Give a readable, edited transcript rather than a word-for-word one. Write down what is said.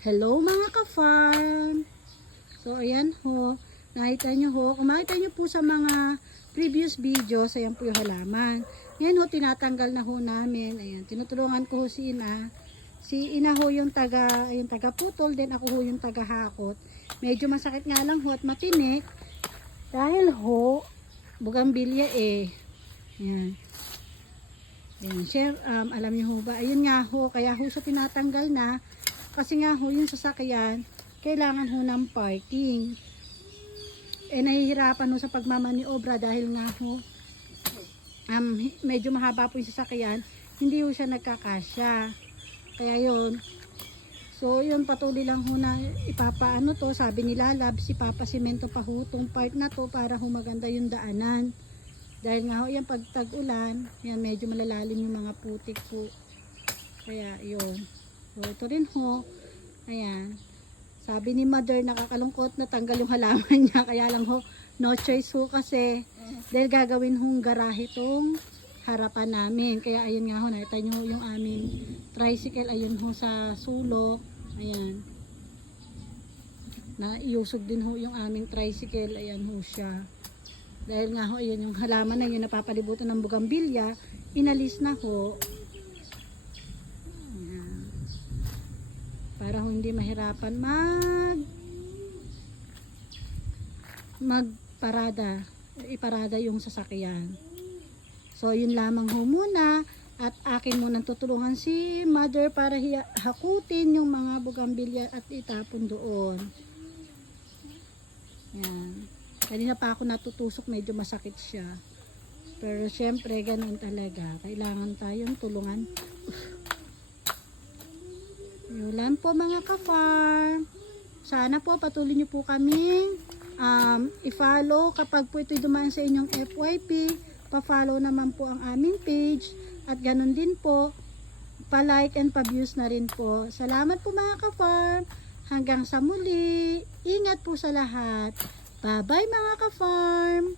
Hello mga ka-farm! So ayan ho, nakita nyo ho, kung makita nyo po sa mga previous videos, ayan po yung halaman. Ngayon ho, tinatanggal na ho namin. Ayan, tinutulungan ko ho si Ina. Si Ina ho yung taga putol, din ako ho yung taga hakot. Medyo masakit nga lang ho at matinik. Dahil ho, bugambilya eh. Ayan. Ayan, share, alam nyo ho ba? Ayun nga ho, kaya ho siya tinatanggal na. Kasi nga ho, yung sasakyan, kailangan ho ng parking. Eh, nahihirapan ho sa pagmamaniobra dahil nga ho, medyo mahaba po yung sasakyan, hindi ho siya nagkakasya. Kaya yun, so yun, patuloy lang ho na ipapaano to, sabi ni Lalabs, ipapasimento pa ho tong part na to para ho maganda yung daanan. Dahil nga ho, yan pag tag-ulan, yan medyo malalalim yung mga putik po. Kaya yun. So, ito rin ho. Ayan. Sabi ni Mother, nakakalungkot na tanggal yung halaman niya. Kaya lang ho, no choice ho kasi. Dahil gagawin hong garahe itong harapan namin. Kaya ayun nga ho, nakita nyo ho yung aming tricycle. Ayun ho sa sulok. Ayan. Naiusog din ho yung aming tricycle. Ayan ho siya. Dahil nga ho, ayun yung halaman na yun napapalibutan ng bugambilya. Inalis na ho. Para hindi mahirapan iparada yung sasakyan. So yun lamang ho muna, at akin munang tutulungan si Mother para hakutin yung mga bugambilya at itapon doon. Yan. Kanina pa ako natutusok, medyo masakit siya. Pero syempre ganun talaga, kailangan tayong tulungan. Yun po mga ka-farm. Sana po patuloy nyo po kaming i-follow kapag po ito'y dumaan sa inyong FYP. Pa-follow naman po ang aming page. At ganun din po, pa-like and pa-views na rin po. Salamat po mga ka-farm. Hanggang sa muli. Ingat po sa lahat. Bye-bye mga ka-farm.